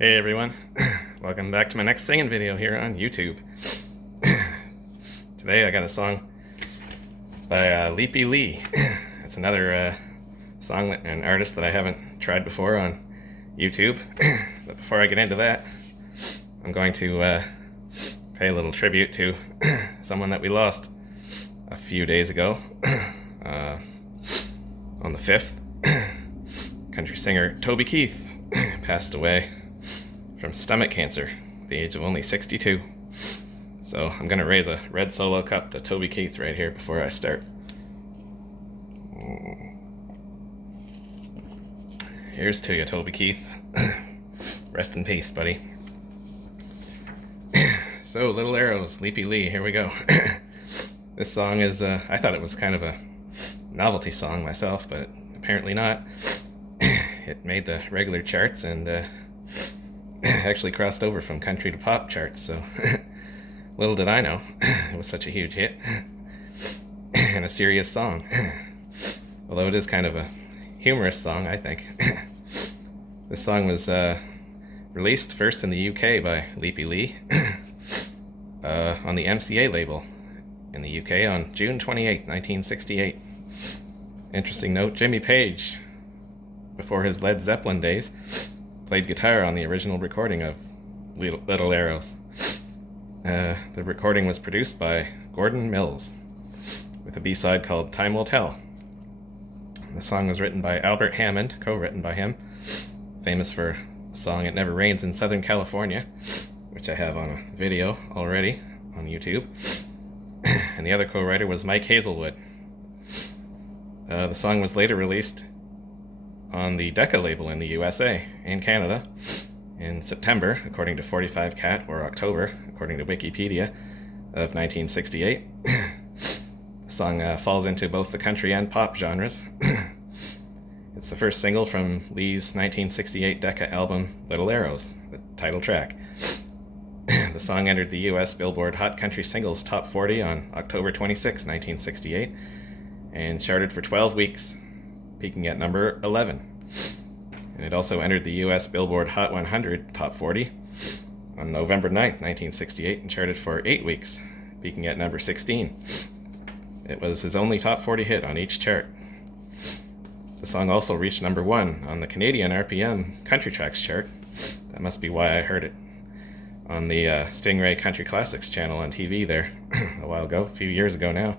Hey everyone, welcome back to my next singing video here on YouTube. Today I got a song by Leapy Lee. It's another song and an artist that I haven't tried before on YouTube. But before I get into that, I'm going to pay a little tribute to someone that we lost a few days ago. On the 5th, country singer Toby Keith passed away from stomach cancer at the age of only 62. So I'm going to raise a red solo cup to Toby Keith right here before I start. Here's to you, Toby Keith. Rest in peace, buddy. So, Little Arrows, Leapy Lee, here we go. This song is, I thought it was kind of a novelty song myself, but apparently not. It made the regular charts and actually crossed over from country to pop charts, so little did I know it was such a huge hit and a serious song. Although it is kind of a humorous song, I think. This song was released first in the UK by Leapy Lee on the MCA label in the UK on June 28, 1968. Interesting note, Jimmy Page, before his Led Zeppelin days, played guitar on the original recording of Little Arrows. The recording was produced by Gordon Mills, with a B-side called Time Will Tell. The song was written by Albert Hammond, co-written by him, famous for the song It Never Rains in Southern California, which I have on a video already on YouTube. And the other co-writer was Mike Hazlewood. The song was later released on the Decca label in the USA and Canada in September, according to 45 Cat, or October, according to Wikipedia, of 1968. The song falls into both the country and pop genres. It's the first single from Lee's 1968 Decca album, Little Arrows, the title track. The song entered the US Billboard Hot Country Singles Top 40 on October 26, 1968, and charted for 12 weeks, peaking at number 11. And it also entered the US Billboard Hot 100 Top 40 on November 9th, 1968, and charted for 8 weeks, peaking at number 16. It was his only top 40 hit on each chart. The song also reached number 1 on the Canadian RPM Country Tracks chart. That must be why I heard it on the Stingray Country Classics channel on TV there a while ago, a few years ago now.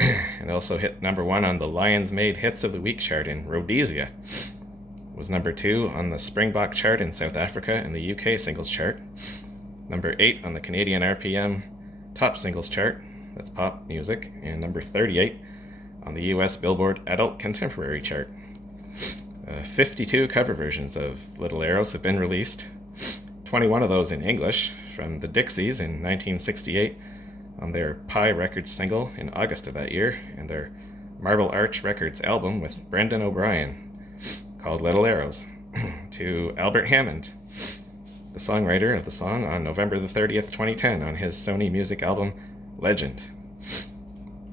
It also hit number 1 on the Lyons Maid Hits of the Week chart in Rhodesia. It was number 2 on the Springbok chart in South Africa and the UK singles chart. Number 8 on the Canadian RPM Top Singles chart, that's pop music, and number 38 on the US Billboard Adult Contemporary chart. 52 cover versions of Little Arrows have been released, 21 of those in English, from the Dixies in 1968, on their Pie Records single in August of that year, and their Marble Arch Records album with Brendan O'Brien called Little Arrows, to Albert Hammond, the songwriter of the song, on November the 30th, 2010, on his Sony Music album Legend.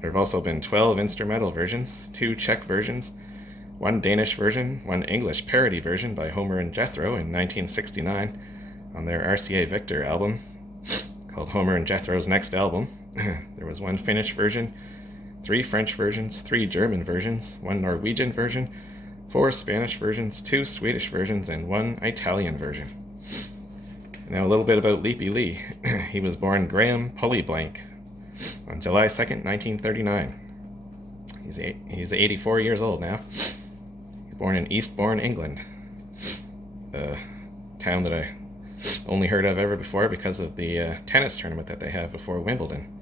There have also been 12 instrumental versions, 2 Czech versions, 1 Danish version, 1 English parody version by Homer and Jethro in 1969 on their RCA Victor album, called Homer and Jethro's Next Album. There was 1 Finnish version, 3 French versions, 3 German versions, 1 Norwegian version, 4 Spanish versions, 2 Swedish versions, and 1 Italian version. Now a little bit about Leapy Lee. He was born Graham Pullyblank on July 2nd, 1939. He's 84 years old now. He's born in Eastbourne, England, a town that I only heard of ever before because of the tennis tournament that they have before Wimbledon.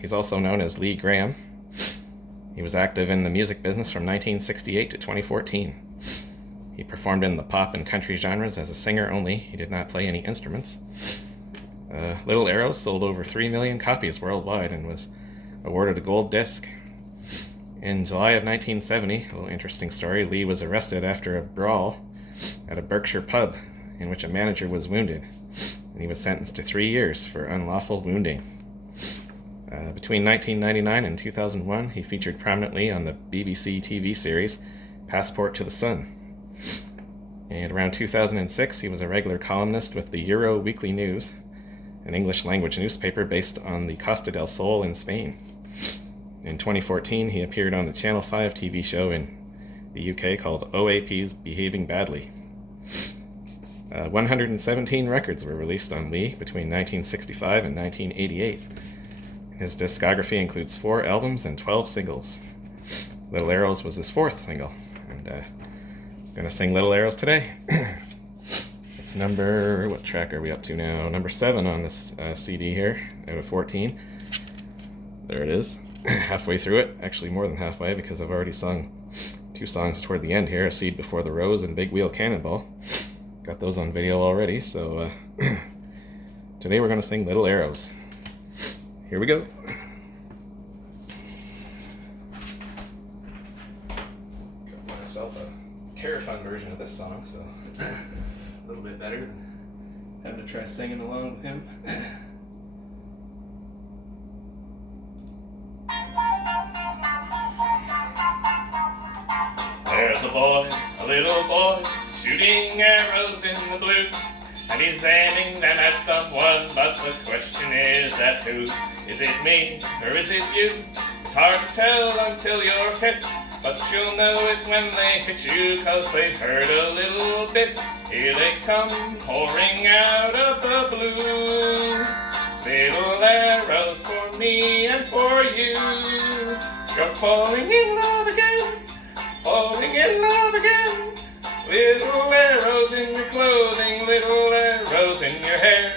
He's also known as Lee Graham. He was active in the music business from 1968 to 2014. He performed in the pop and country genres as a singer only. He did not play any instruments. Little Arrows sold over 3 million copies worldwide and was awarded a gold disc. In July of 1970, a little interesting story, Lee was arrested after a brawl at a Berkshire pub in which a manager was wounded, and he was sentenced to 3 years for unlawful wounding. Between 1999 and 2001, he featured prominently on the BBC TV series Passport to the Sun. And around 2006, he was a regular columnist with the Euro Weekly News, an English-language newspaper based on the Costa del Sol in Spain. In 2014, he appeared on the Channel 5 TV show in the UK called OAP's Behaving Badly. 117 records were released on Lee between 1965 and 1988. His discography includes 4 albums and 12 singles. Little Arrows was his 4th single, and I'm gonna sing Little Arrows today. It's what track are we up to now? Number 7 on this CD here, out of 14. There it is, halfway through it. Actually more than halfway, because I've already sung 2 songs toward the end here, A Seed Before the Rose and Big Wheel Cannonball. Got those on video already, so today we're gonna sing Little Arrows. Here we go. Got myself a Carafun version of this song, so a little bit better than having to try singing along with him. There's a boy, a little boy, shooting arrows in the blue, and he's aiming them at someone, but the question is at who? Is it me, or is it you? It's hard to tell until you're hit, but you'll know it when they hit you, 'cause they hurt a little bit. Here they come, pouring out of the blue. Little arrows for me and for you. You're falling in love again, falling in love again. Little arrows in your clothing, little arrows in your hair.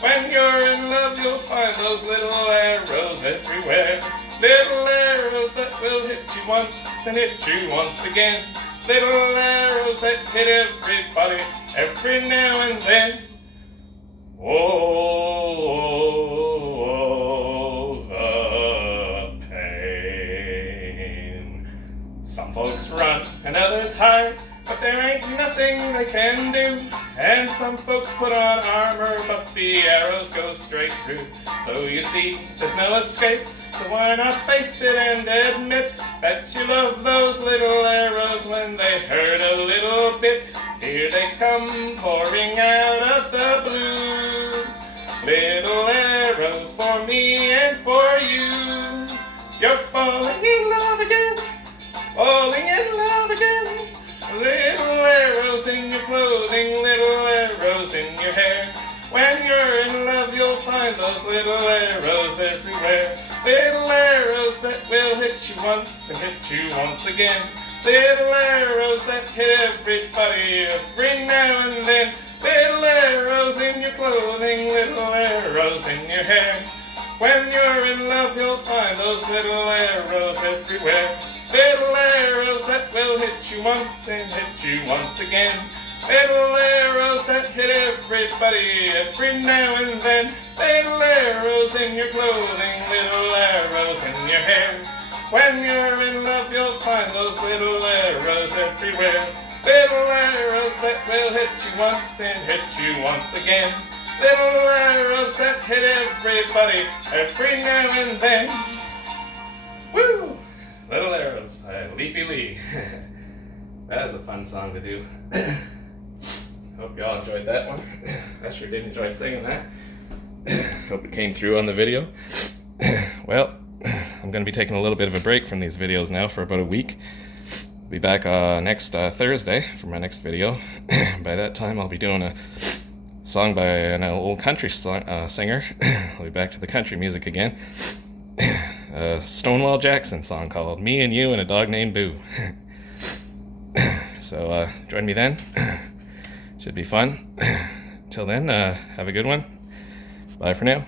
When you're in love, you'll find those little arrows everywhere. Little arrows that will hit you once and hit you once again. Little arrows that hit everybody every now and then. Oh, the pain. Some folks run and others hide, but there ain't nothing they can do. And some folks put on armor, but the arrows go straight through. So you see, there's no escape, so why not face it and admit that you love those little arrows when they hurt a little bit. Here they come, pouring out of the blue. Little arrows for me and for you. You're falling in love again, falling in love again. Little arrows in your clothing, little arrows in your hair. When you're in love, you'll find those little arrows everywhere. Little arrows that will hit you once and hit you once again. Little arrows that hit everybody every now and then. Little arrows in your clothing, little arrows in your hair. When you're in love, you'll find those little arrows everywhere. Little arrows that will hit you once and hit you once again. Little arrows that hit everybody every now and then. Little arrows in your clothing, little arrows in your hair. When you're in love, you'll find those little arrows everywhere. Little arrows that will hit you once and hit you once again. Little arrows that hit everybody every now and then. Woo! Little Arrows by Leapy Lee. That was a fun song to do. Hope y'all enjoyed that one. I sure did enjoy singing that. Hope it came through on the video. Well, I'm going to be taking a little bit of a break from these videos now for about a week. I'll be back next Thursday for my next video. By that time, I'll be doing a song by an old country singer. I'll be back to the country music again. A Stonewall Jackson song called Me and You and a Dog Named Boo. So join me then. Should be fun. Till then, have a good one. Bye for now.